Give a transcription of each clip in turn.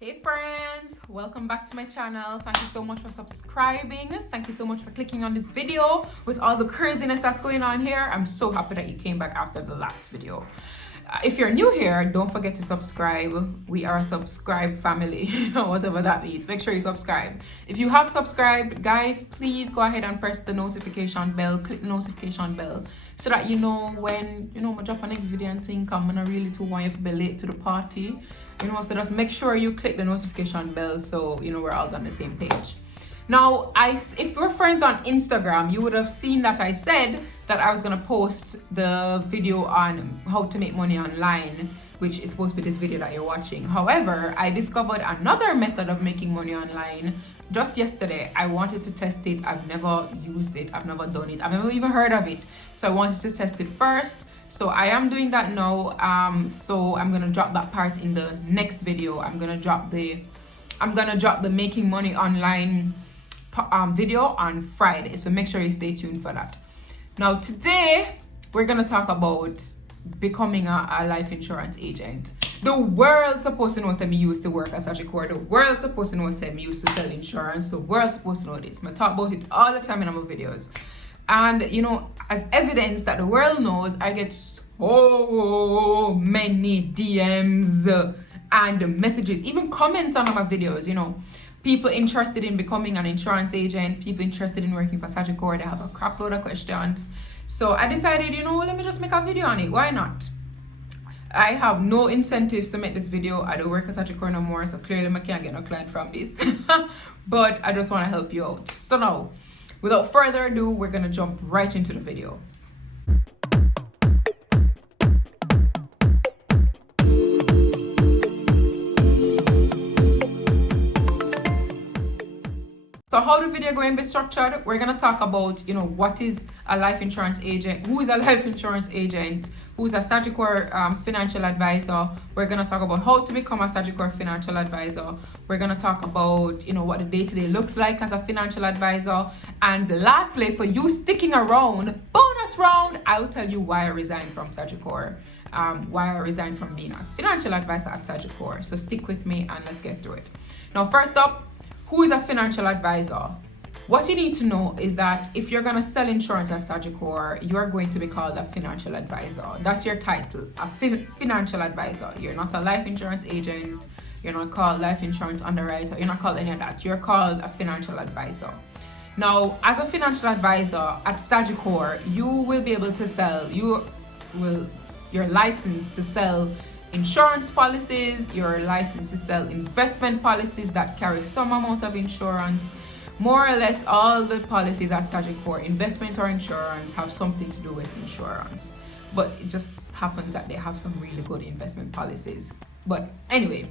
Hey friends, welcome back to my channel. Thank you so much for subscribing. Thank you so much for clicking on this video with all the craziness that's going on here. I'm so happy that you came back after the last video. If you're new here, don't forget to subscribe. We are a subscribe family, whatever that means. Make sure you subscribe. If you have subscribed, guys, please go ahead and press the notification bell. Click the notification bell so that you know when I drop a next video and think I'm not really too want you to be late to the party. So just make sure you click the notification bell so we're all on the same page. Now, if we're friends on Instagram, you would have seen that I said that I was gonna post the video on how to make money online, which is supposed to be this video that you're watching. However, I discovered another method of making money online just yesterday. I wanted to test it. I've never used it. I've never done it. I've never even heard of it. So I wanted to test it first. So I am doing that now. So I'm gonna drop that part in the next video. I'm gonna drop the making money online video on Friday. So make sure you stay tuned for that. Now today we're gonna talk about becoming a life insurance agent. The world's supposed to know that me used to work at Sagicor. The world's supposed to know that me used to sell insurance. The world's supposed to know this. I talk about it all the time in my videos. And as evidence that the world knows, I get so many DMs and messages, even comments on my videos, people interested in becoming an insurance agent, people interested in working for Sagicor. They have a crap load of questions. So I decided, let me just make a video on it. Why not? I have no incentives to make this video. I don't work at Sagicor no more, so clearly I can't get no client from this. But I just want to help you out. So now, without further ado, we're gonna jump right into the video. So how the video going to be structured? We're gonna talk about, what is a life insurance agent, who is a life insurance agent, who's a Sagicor financial advisor. We're gonna talk about how to become a Sagicor financial advisor. We're gonna talk about, what the day-to-day looks like as a financial advisor. And lastly, for you sticking around, bonus round, I will tell you why I resigned from Sagicor. Why I resigned from being a financial advisor at Sagicor. So stick with me and let's get through it. Now, first up, who is a financial advisor? What you need to know is that if you're gonna sell insurance at Sagicor, you are going to be called a financial advisor. That's your title, a financial advisor. You're not a life insurance agent. You're not called life insurance underwriter. You're not called any of that. You're called a financial advisor. Now, as a financial advisor at Sagicor, you will be able to sell. You're licensed to sell insurance policies. You're licensed to sell investment policies that carry some amount of insurance. More or less all the policies at Sagicor, investment or insurance, have something to do with insurance. But it just happens that they have some really good investment policies. But anyway,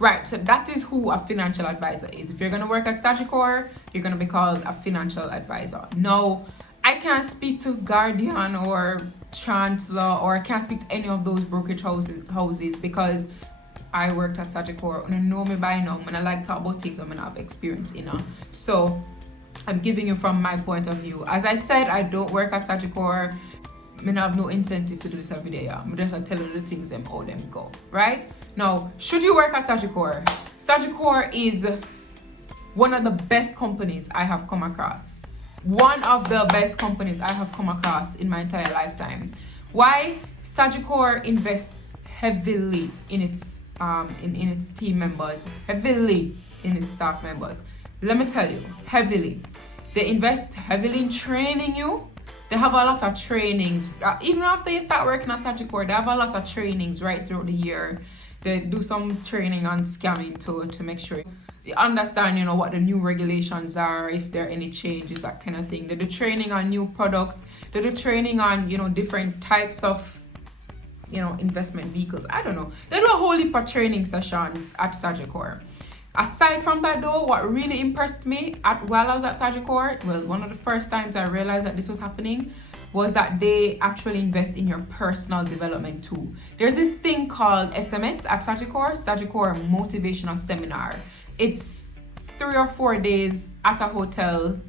right, so that is who a financial advisor is. If you're going to work at Sagicor, you're going to be called a financial advisor. Now, I can't speak to Guardian or Chancellor, or I can't speak to any of those brokerage houses because I worked at Sagicor and I know me by now and I like to talk about things I'm gonna have experience in. So I'm giving you from my point of view. As I said, I don't work at Sagicor. I have no incentive to do this every day. I'm just telling you the things them how them go. Right? Now, should you work at Sagicor? Sagicor is one of the best companies I have come across. One of the best companies I have come across in my entire lifetime. Why? Sagicor invests heavily in its team members, heavily in its staff members. Let me tell you, heavily. They invest heavily in training you. They have a lot of trainings. Even after you start working at Sagicor, they have a lot of trainings right throughout the year. They do some training on scamming to make sure you understand, what the new regulations are, if there are any changes, that kind of thing. They do training on new products. They do training on, different types of, investment vehicles. I don't know. They do a whole heap of training sessions at Sagicor. Aside from that though, what really impressed me while I was at Sagicor, well, one of the first times I realized that this was happening was that they actually invest in your personal development too. There's this thing called SMS at Sagicor Motivational Seminar. It's 3 or 4 days at a hotel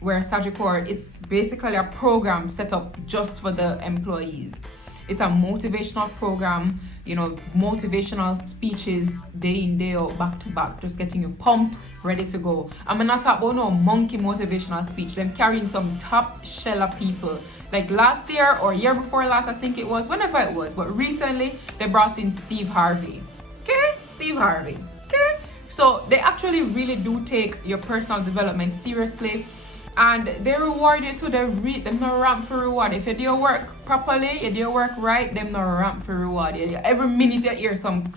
where Sagicor is basically a program set up just for the employees. It's a motivational program, motivational speeches day in, day out, back to back, just getting you pumped, ready to go. I'm not talking about no monkey motivational speech. Them carrying some top sheller people. Like last year or year before last, I think it was, whenever it was, but recently they brought in Steve Harvey. Okay? Steve Harvey. Okay? So they actually really do take your personal development seriously. And they reward you too. Them no ramp for reward. If you do your work properly, you do your work right, them no ramp for reward. Every minute you hear some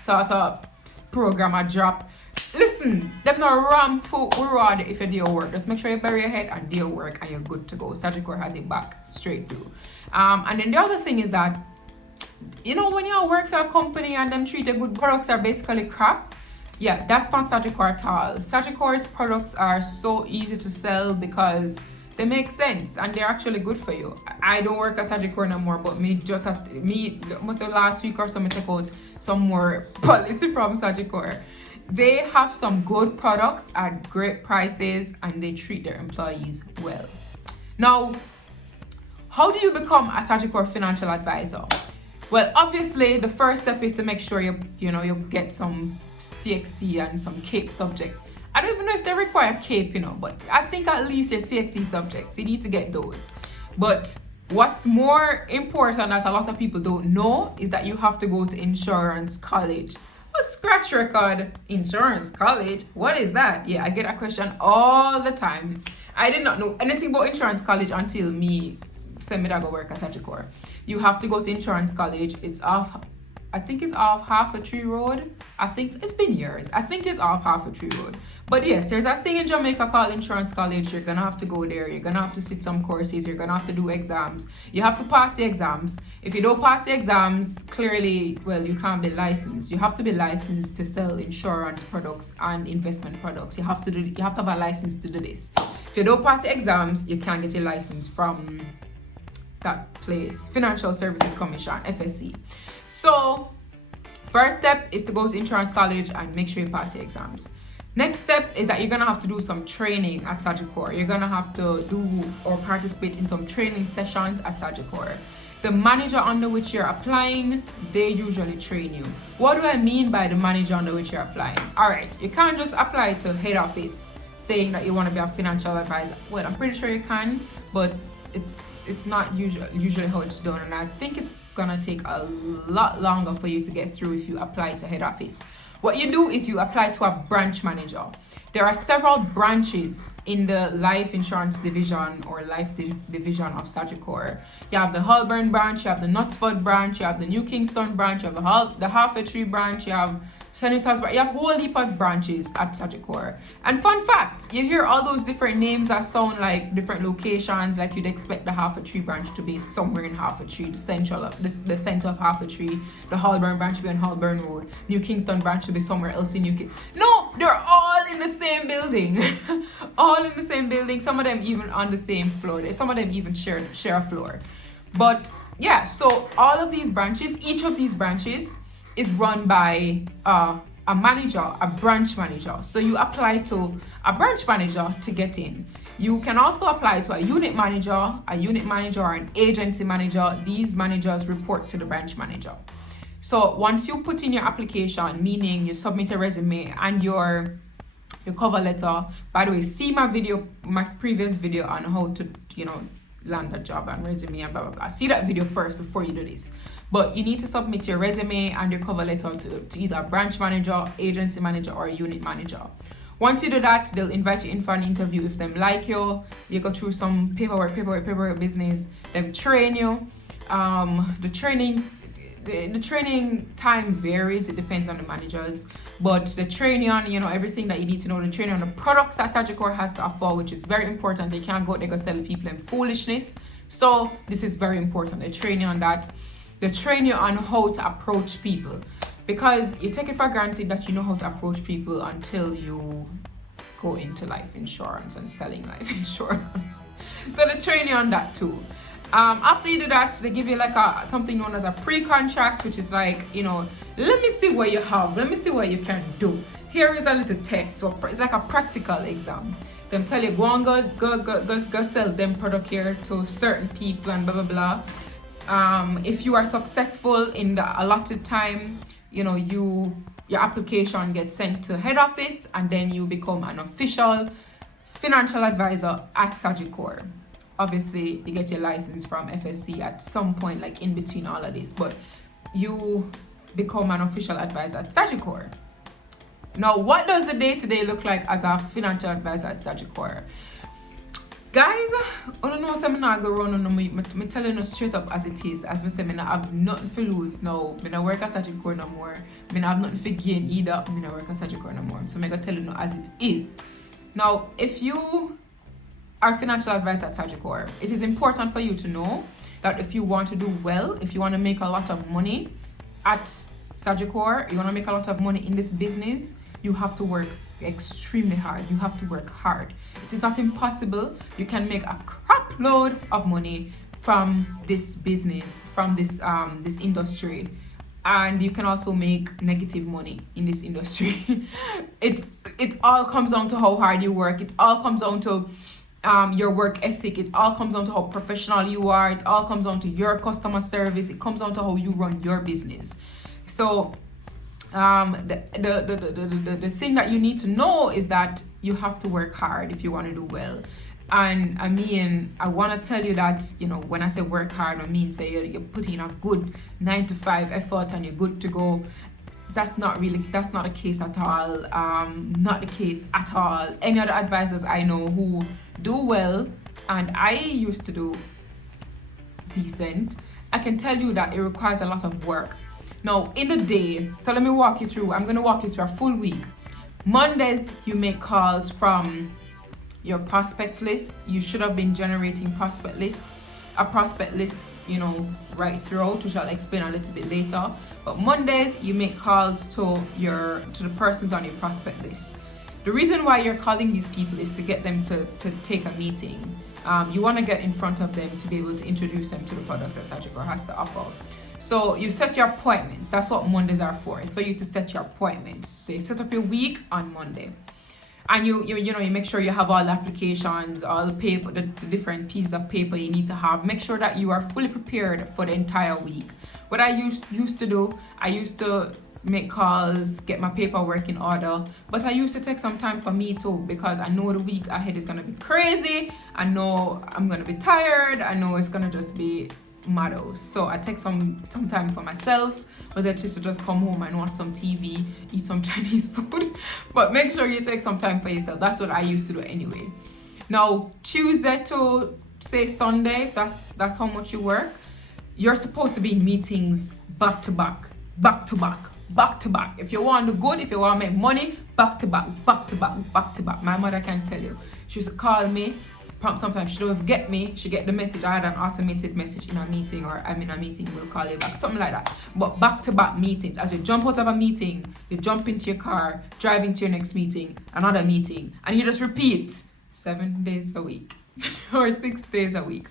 sort of program a drop. Listen, them no ramp for reward if you do your work. Just make sure you bury your head and do your work and you're good to go. Sagicor has it back straight through. And then the other thing is that, when you work for a company and them treat you good, products are basically crap. Yeah, that's not Sagicor at all. Sagicor's products are so easy to sell because they make sense and they're actually good for you. I don't work at Sagicor no more, but must have last week or so, I take out some more policy from Sagicor. They have some good products at great prices and they treat their employees well. Now, how do you become a Sagicor financial advisor? Well, obviously, the first step is to make sure you get some CXC and some CAPE subjects. I don't even know if they require CAPE, but I think at least your CXC subjects, you need to get those. But what's more important that a lot of people don't know is that you have to go to insurance college. A scratch record, insurance college, what is that? Yeah, I get that question all the time. I did not know anything about insurance college until me send me to go work at Sagicor. You have to go to insurance college. It's off, I think it's off Half a Tree Road. I think it's been years. I think it's off Half a Tree Road. But yes, there's a thing in Jamaica called insurance college. You're gonna have to go there. You're gonna have to sit some courses. You're gonna have to do exams. You have to pass the exams. If you don't pass the exams, clearly, well, you can't be licensed. You have to be licensed to sell insurance products and investment products. You have to have a license to do this. If you don't pass the exams, you can't get a license from that place, Financial Services Commission, FSC. So first step is to go to insurance college and make sure you pass your exams. Next step is that you're gonna have to do some training at Sagicor. You're gonna have to do or participate in some training sessions at Sagicor. The manager under which you're applying, they usually train you. What do I mean by the manager under which you're applying? All right, you can't just apply to head office saying that you want to be a financial advisor. Well, I'm pretty sure you can, but it's not usually how it's done, and I think it's gonna take a lot longer for you to get through if you apply to head office. What you do is you apply to a branch manager. There are several branches in the life insurance division or life division of Sagicor. You have the Holborn branch, you have the Knutsford branch, you have the New Kingston branch, you have the Half a Tree branch, you have Senators, but you have a whole heap of branches at Sagicor. And fun fact, you hear all those different names that sound like different locations, like you'd expect the Half a Tree branch to be somewhere in Half a Tree, the center of Half a Tree, the Holborn branch to be on Holborn Road, New Kingston branch to be somewhere else in New Kingston. No, they're all in the same building. All in the same building, some of them even on the same floor. Some of them even share a floor. But yeah, so all of these branches, each of these branches is run by a manager, a branch manager. So you apply to a branch manager to get in. You can also apply to a unit manager or an agency manager. These managers report to the branch manager. So once you put in your application, meaning you submit a resume and your cover letter, by the way, see my previous video on how to, land a job and resume and blah, blah, blah. See that video first before you do this. But you need to submit your resume and your cover letter to either a branch manager, agency manager, or a unit manager. Once you do that, they'll invite you in for an interview. If them like you, you go through some paperwork business. Them train you. The training time varies. It depends on the managers. But the training on, everything that you need to know. The training on the products that Sagicor has to offer, which is very important. They can't go out there go sell people in foolishness. So this is very important. The training on that. They train you on how to approach people, because you take it for granted that you know how to approach people until you go into life insurance and selling life insurance. So they train you on that too. After you do that, they give you like something known as a PreContract, which is like, let me see what you have, let me see what you can do. Here is a little test. So it's like a practical exam. Them tell you go sell them product here to certain people and blah blah blah. If you are successful in the allotted time, your application gets sent to head office, and then you become an official financial advisor at Sagicor. Obviously, you get your license from FSC at some point, like in between all of this, but you become an official advisor at Sagicor. Now, what does the day-to-day look like as a financial advisor at Sagicor? Guys, I don't know, I'm not going to run on me. I'm telling you straight up as it is. As I say, I have nothing to lose now. I don't work at Sagicor no more. I have nothing to gain either. I don't work at Sagicor no more. So I'm going to tell you as it is. Now, if you are a financial advisor at Sagicor, it is important for you to know that if you want to do well, if you want to make a lot of money at Sagicor, you want to make a lot of money in this business, you have to work extremely hard. You have to work hard. It is not impossible. You can make a crap load of money from this business, from this industry, and you can also make negative money in this industry. It all comes down to how hard you work. It all comes down to your work ethic. It all comes down to how professional you are. It all comes down to your customer service. It comes down to how you run your business. So the thing that you need to know is that you have to work hard if you want to do well. And I want to tell you that, when I say work hard, I mean say you're putting in a good 9 to 5 effort and you're good to go. That's not the case at all. Not the case at all. Any other advisors I know who do well, and I used to do decent, I can tell you that it requires a lot of work. Now, in the day, so let me walk you through. I'm going to walk you through a full week. Mondays, you make calls from your prospect list. You should have been generating a prospect list, right throughout, which I'll explain a little bit later. But Mondays, you make calls to the persons on your prospect list. The reason why you're calling these people is to get them to take a meeting. You want to get in front of them to be able to introduce them to the products that Sagicor has to offer. So you set your appointments. That's what Mondays are for. It's for you to set your appointments. So you set up your week on Monday, and you make sure you have all the applications, all the paper, the different pieces of paper you need to have. Make sure that you are fully prepared for the entire week. What I used to do, I used to make calls, get my paperwork in order, but I used to take some time for me too, because I know the week ahead is gonna be crazy. I know I'm gonna be tired. I know it's gonna just be models. So I take some time for myself, whether it's to just come home and watch some TV, eat some Chinese food, but make sure you take some time for yourself. That's what I used to do anyway. Now, Tuesday to say Sunday, that's how much you work. You're supposed to be in meetings back to back. If you want to do good, if you want to make money, back to back. My mother can tell you. She used to call me. Sometimes she don't get me. She get the message. I had an automated message in a meeting, or I'm in a meeting, we'll call you back, something like that. But back-to-back meetings. As you jump out of a meeting, you jump into your car, drive into your next meeting, another meeting, and you just repeat 7 days a week or 6 days a week.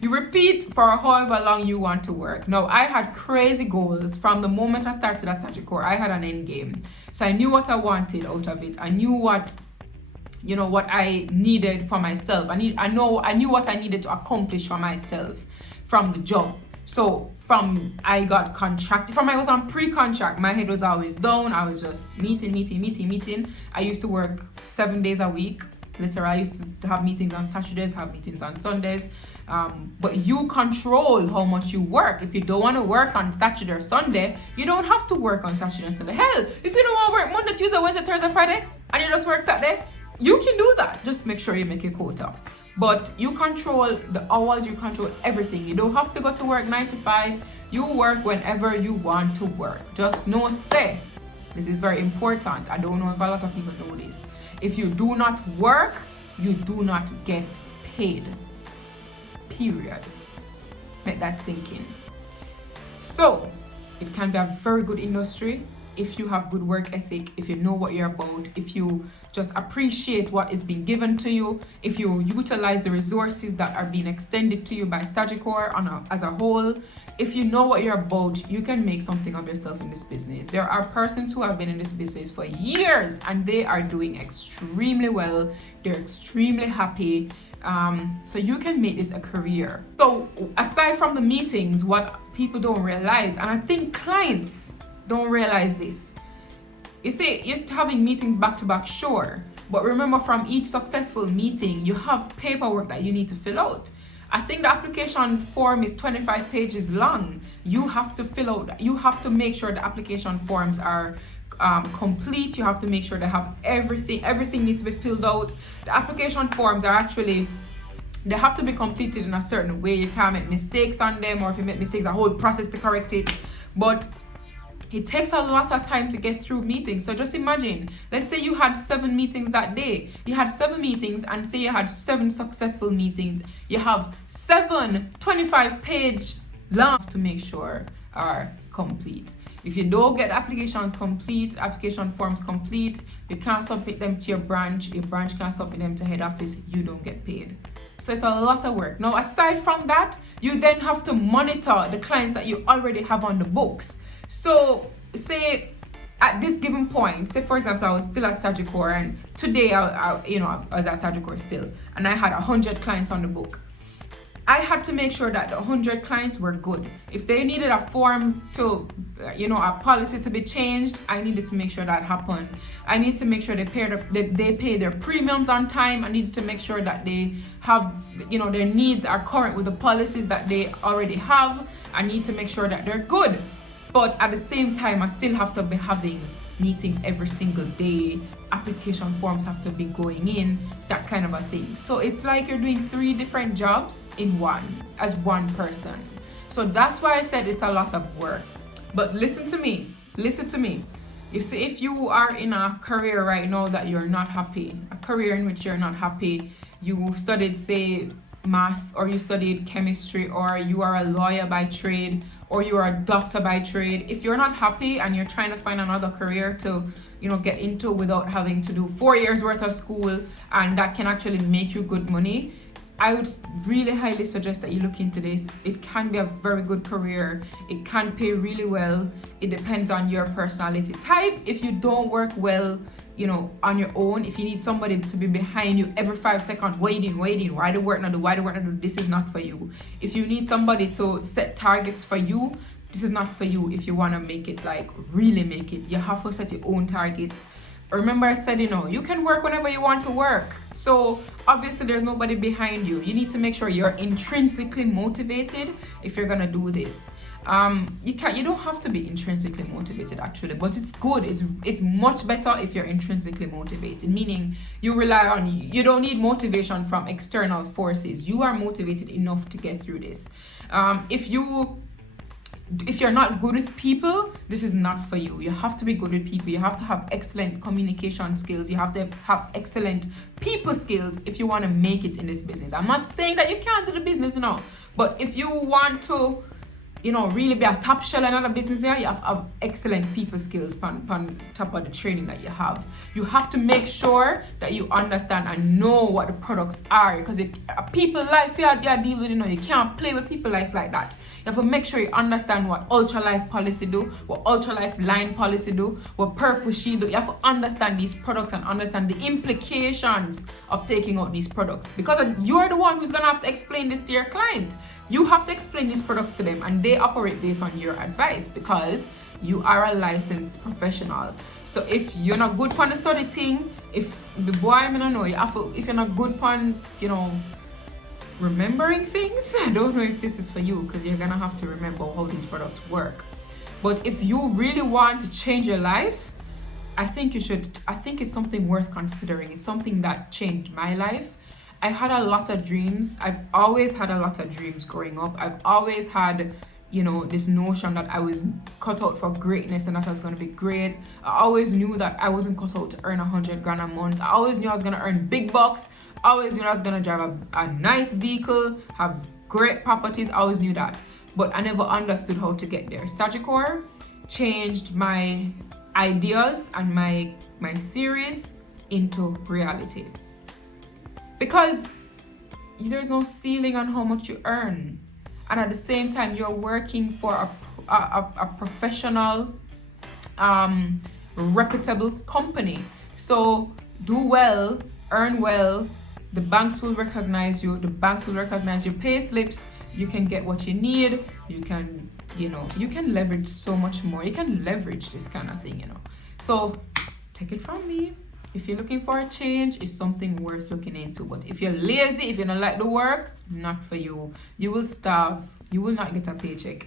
You repeat for however long you want to work. Now, I had crazy goals from the moment I started at Sagicor. I had an end game, so I knew what I wanted out of it. I knew what I needed for myself. I knew what I needed to accomplish for myself from the job. So I got contracted. I was on pre-contract, my head was always down. I was just meeting. I used to work 7 days a week. Literally, I used to have meetings on Saturdays, have meetings on Sundays. But you control how much you work. If you don't want to work on Saturday or Sunday, you don't have to work on Saturday and Sunday. Hell, if you don't want to work Monday, Tuesday, Wednesday, Thursday, Friday, and you just work Saturday, you can do that. Just make sure you make your quota. But you control the hours, you control everything. You don't have to go to work 9 to 5. You work whenever you want to work. Just say, this is very important. I don't know if a lot of people know this. If you do not work, you do not get paid. Period. Let that sink in. So, it can be a very good industry if you have good work ethic, if you know what you're about, if you just appreciate what is being given to you, if you utilize the resources that are being extended to you by Sagicor as a whole. If you know what you're about, you can make something of yourself in this business. There are persons who have been in this business for years and they are doing extremely well. They're extremely happy. So you can make this a career. So aside from the meetings, what people don't realize, and I think clients don't realize this, you see, you're having meetings back to back, sure, but remember, from each successful meeting you have paperwork that you need to fill out. I think the application form is 25 pages long. You have to fill out, you have to make sure the application forms are complete. You have to make sure they have everything needs to be filled out. The application forms are actually, they have to be completed in a certain way. You can't make mistakes on them, or if you make mistakes, a whole process to correct it. But it takes a lot of time to get through meetings. So just imagine, let's say you had 7 meetings that day. You had 7 meetings, and say you had 7 successful meetings. You have 7 25-page long to make sure are complete. If you don't get applications complete, application forms complete, you can't submit them to your branch can't submit them to head office, you don't get paid. So it's a lot of work. Now, aside from that, you then have to monitor the clients that you already have on the books. So say at this given point, say for example, I was still at Sagicor, and today I was at Sagicor still, and I had 100 clients on the book. I had to make sure that the 100 clients were good. If they needed a form to, a policy to be changed, I needed to make sure that happened. I needed to make sure they pay their premiums on time. I needed to make sure that they have, their needs are current with the policies that they already have. I need to make sure that they're good. But at the same time, I still have to be having meetings every single day. Application forms have to be going in, that kind of a thing. So it's like you're doing 3 different jobs in one, as one person. So that's why I said it's a lot of work. But listen to me. You see, if you are in a career right now that you're not happy, a career in which you're not happy, you studied, say, math, or you studied chemistry, or you are a lawyer by trade, or you are a doctor by trade. If you're not happy and you're trying to find another career to get into without having to do 4 years worth of school, and that can actually make you good money, I would really highly suggest that you look into this. It can be a very good career. It can pay really well. It depends on your personality type. If you don't work well on your own, if you need somebody to be behind you every 5 seconds, waiting, why the work not do, this is not for you. If you need somebody to set targets for you, this is not for you. If you want to make it, like really make it, you have to set your own targets. Remember I said, you can work whenever you want to work. So obviously there's nobody behind you. You need to make sure you're intrinsically motivated if you're gonna do this. You don't have to be intrinsically motivated actually, but it's good. It's much better if you're intrinsically motivated, meaning you don't need motivation from external forces. You are motivated enough to get through this. If you're not good with people, this is not for you. You have to be good with people. You have to have excellent communication skills. You have to have excellent people skills if you want to make it in this business. I'm not saying that you can't do the business now, but if you want to really be a top shell in another business here, you have to have excellent people skills on top of the training that you have. You have to make sure that you understand and know what the products are, because people life you deal with, you can't play with people life like that. You have to make sure you understand what Ultra Life policy do, what Ultra Life line policy do, what Purple Shield do. You have to understand these products and understand the implications of taking out these products, because you're the one who's gonna have to explain this to your client. You have to explain these products to them, and they operate based on your advice because you are a licensed professional. So if you're not good on the study thing, if the boy I don't know, if you're not good on remembering things, I don't know if this is for you, because you're gonna have to remember how these products work. But if you really want to change your life, I think it's something worth considering. It's something that changed my life. I had a lot of dreams. I've always had a lot of dreams growing up. I've always had, this notion that I was cut out for greatness and that I was going to be great. I always knew that I wasn't cut out to earn 100 grand a month. I always knew I was going to earn big bucks. I always knew I was going to drive a nice vehicle, have great properties. I always knew that. But I never understood how to get there. Sagicor changed my ideas and my theories into reality. Because there's no ceiling on how much you earn, and at the same time you're working for a professional, reputable company. So do well, earn well, The banks will recognize you. The banks will recognize your pay slips. You can get what you need. You can, you can leverage so much more. You can leverage this kind of thing, So take it from me. If you're looking for a change, it's something worth looking into. But if you're lazy, if you don't like the work, not for you. You will starve. You will not get a paycheck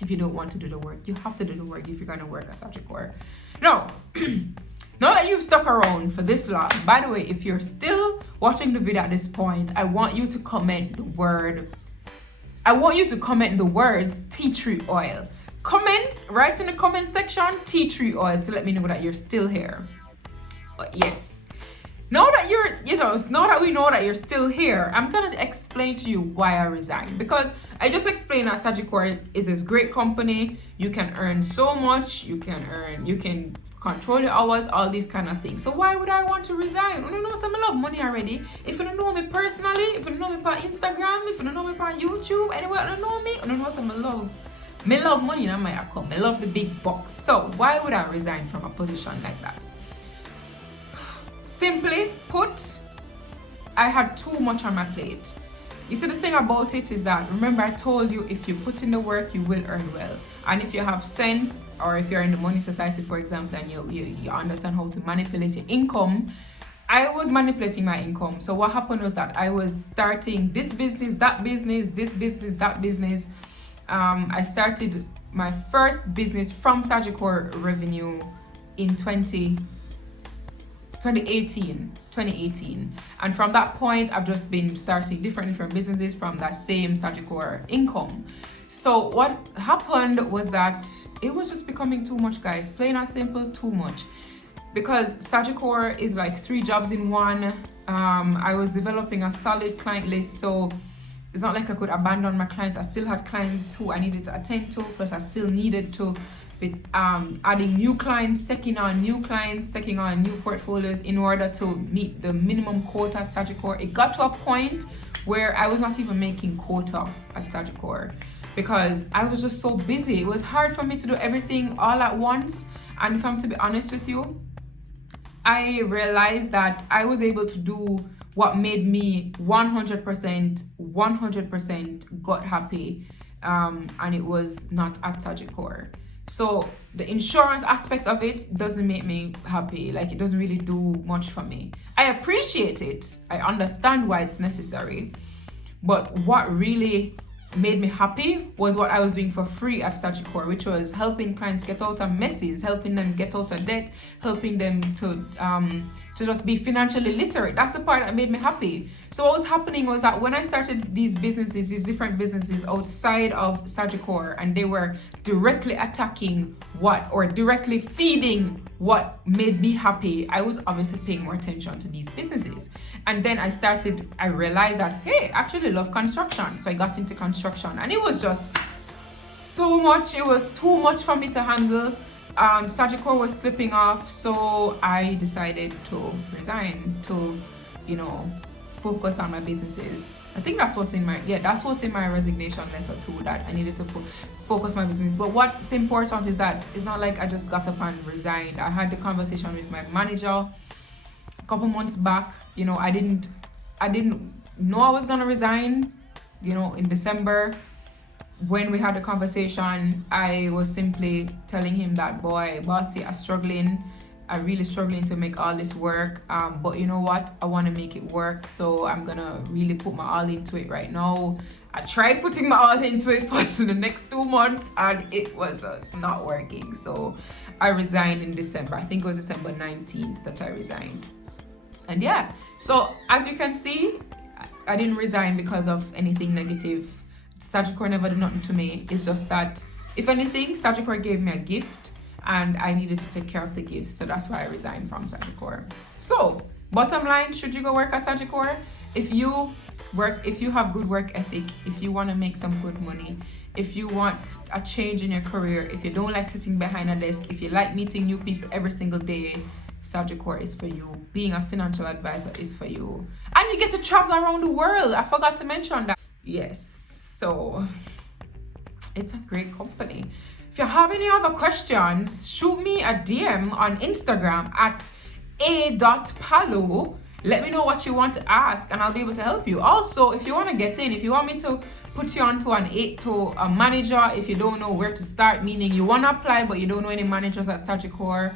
if you don't want to do the work. You have to do the work if you're going to work at Sagicor. Now, now that you've stuck around for this long, by the way, if you're still watching the video at this point, I want you to comment the words tea tree oil. Comment right in the comment section tea tree oil to let me know that you're still here. But yes, now that now that we know that you're still here, I'm gonna explain to you why I resigned. Because I just explained that Sagicor is this great company. You can earn so much. You can control your hours, all these kind of things. So why would I want to resign? You know, some love money already. If you don't know me personally, if you don't know me on Instagram, if you don't know me on YouTube, anywhere you don't know me, you know some love. Me love money in my account. I love the big box. So why would I resign from a position like that? Simply put, I had too much on my plate. You see, the thing about it is that, remember I told you, if you put in the work, you will earn well. And if you have sense, or if you're in the money society, for example, and you understand how to manipulate your income, I was manipulating my income. So what happened was that I was starting this business, that business, this business, that business. I started my first business from Sagicor revenue in 2018. And from that point, I've just been starting different businesses from that same Sagicor income. So what happened was that it was just becoming too much, guys. Plain and simple, too much. Because Sagicor is like 3 jobs in one. I was developing a solid client list, so it's not like I could abandon my clients. I still had clients who I needed to attend to, plus I still needed to be adding new clients, taking on new portfolios in order to meet the minimum quota at Sagicor. It got to a point where I was not even making quota at Sagicor because I was just so busy. It was hard for me to do everything all at once. And if I'm to be honest with you, I realized that I was able to do what made me 100% gut happy, and it was not at Sagicor. So the insurance aspect of it doesn't make me happy. Like, it doesn't really do much for me. I appreciate it. I understand why it's necessary. But what really made me happy was what I was doing for free at Sagicor, which was helping clients get out of messes, helping them get out of debt, helping them to just be financially literate. That's the part that made me happy. So what was happening was that when I started these different businesses outside of Sagicor, and they were directly attacking directly feeding what made me happy, I was obviously paying more attention to these businesses. And then I realized that, hey, I actually love construction. So I got into construction, and it was just so much. It was too much for me to handle. Sagicor was slipping off, so I decided to resign to, focus on my businesses. I think that's what's in my resignation letter too, that I needed to focus my business. But what's important is that it's not like I just got up and resigned. I had the conversation with my manager a couple months back. I didn't know I was gonna resign, in December. When we had the conversation, I was simply telling him that, boy, bossy, I'm really struggling to make all this work. But you know what? I want to make it work. So I'm going to really put my all into it right now. I tried putting my all into it for the next 2 months, and it was just not working. So I resigned in December. I think it was December 19th that I resigned. And yeah, so as you can see, I didn't resign because of anything negative. Sagicor never did nothing to me. It's just that, if anything, Sagicor gave me a gift, and I needed to take care of the gift. So that's why I resigned from Sagicor. So, bottom line, should you go work at Sagicor? If you have good work ethic, if you want to make some good money, if you want a change in your career, if you don't like sitting behind a desk, if you like meeting new people every single day, Sagicor is for you. Being a financial advisor is for you. And you get to travel around the world. I forgot to mention that. Yes. So it's a great company. If you have any other questions, shoot me a DM on Instagram at a.palo, Let me know what you want to ask and I'll be able to help you. Also, if you want to get in, if you want me to put you onto a manager, if you don't know where to start, meaning you want to apply but you don't know any managers at Sagicor,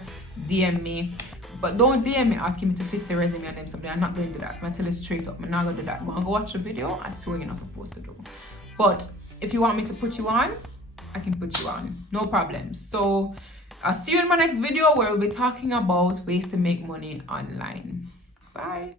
DM me. But don't DM me asking me to fix your resume and them something. I'm not going to do that. I'm going to tell you straight up. I'm not going to do that. Go and go watch the video. I swear you're not supposed to do. But if you want me to put you on, I can put you on. No problem. So I'll see you in my next video where we'll be talking about ways to make money online. Bye.